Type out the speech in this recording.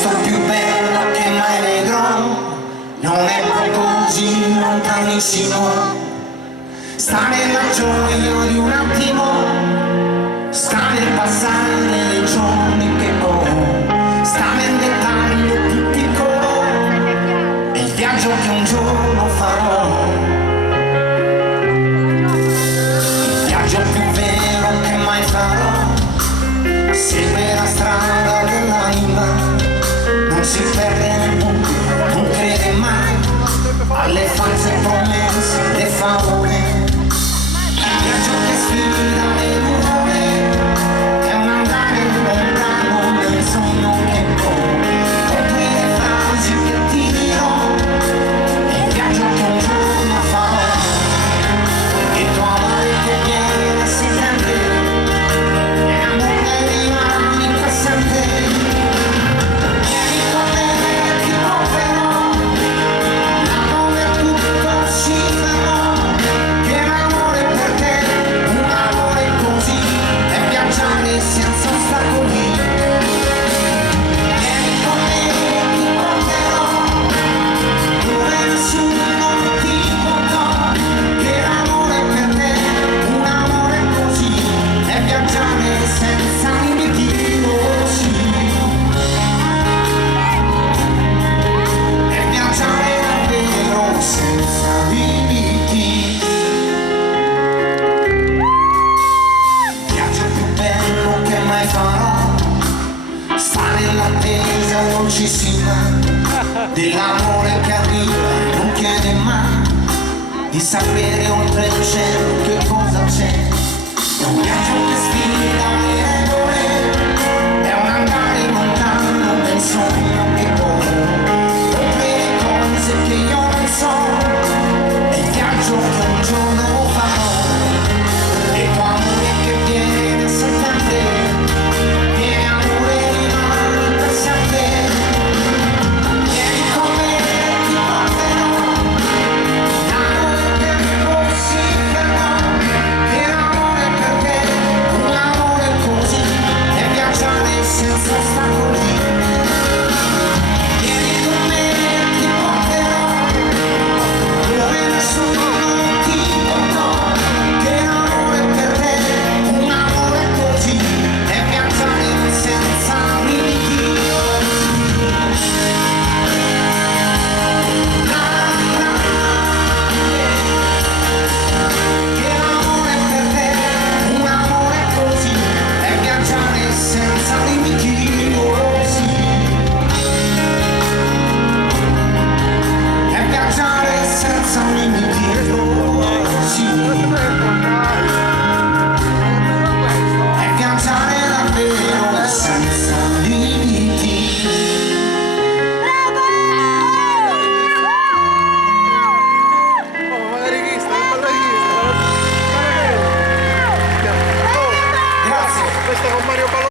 posto più bello che mai vedrò, non è poi così lontanissimo. Sta nella gioia di un attimo, sta nel passare dei giorni che ho, sta nel dettaglio più piccolo, è il viaggio che un giorno farò, il viaggio più vero che mai farò. Segue la strada dell'anima, non si perde nel buio, non crede mai alle false promesse, le favole. Il viaggio che sfida le nuvole è un andare lontano nel sogno che ho, oltre le frasi che ti dirò, è il viaggio che un giorno farò. E tuo amore che viene si sente, è amore rimani per sempre. Vieni con me e ti porterò, l'amore tutto si farà, che l'amore per te, un amore così, è viaggiare senza ostacoli. Vieni con me e ti porterò, dove nessuno ti portò, che l'amore per te, un amore così, è viaggiare senza limiti, oh sì, è viaggiare davvero senza limiti. Il viaggio più bello che mai farò, sta nell'attesa dolcissima dell'amore che arriva e non chiede mai di sapere oltre il cielo che cosa c'è. È un viaggio che sfida le regole, è un andare lontano nel sogno che ho, oltre le cose che io non so, è il viaggio che un giorno farò. E tuo amore che viene a settembre, viene amore rimani per sempre. Vieni con me e ti porterò, l'amore che non si fermò, che l'amore per te, un amore così, è viaggiare senza ostacoli. Vieni con me e ti porterò, dove nessuno ti portò, che l'amore per te, un amore così, è viaggiare senza limiti. Che l'amore per te, un amore così, è viaggiare senza limiti, oh sì, è viaggiare senza limiti, oh sì, è viaggiare davvero senza limiti. Oh, magari chi sta? Guarda chi sta? Grazie. Questa con Mario Palone.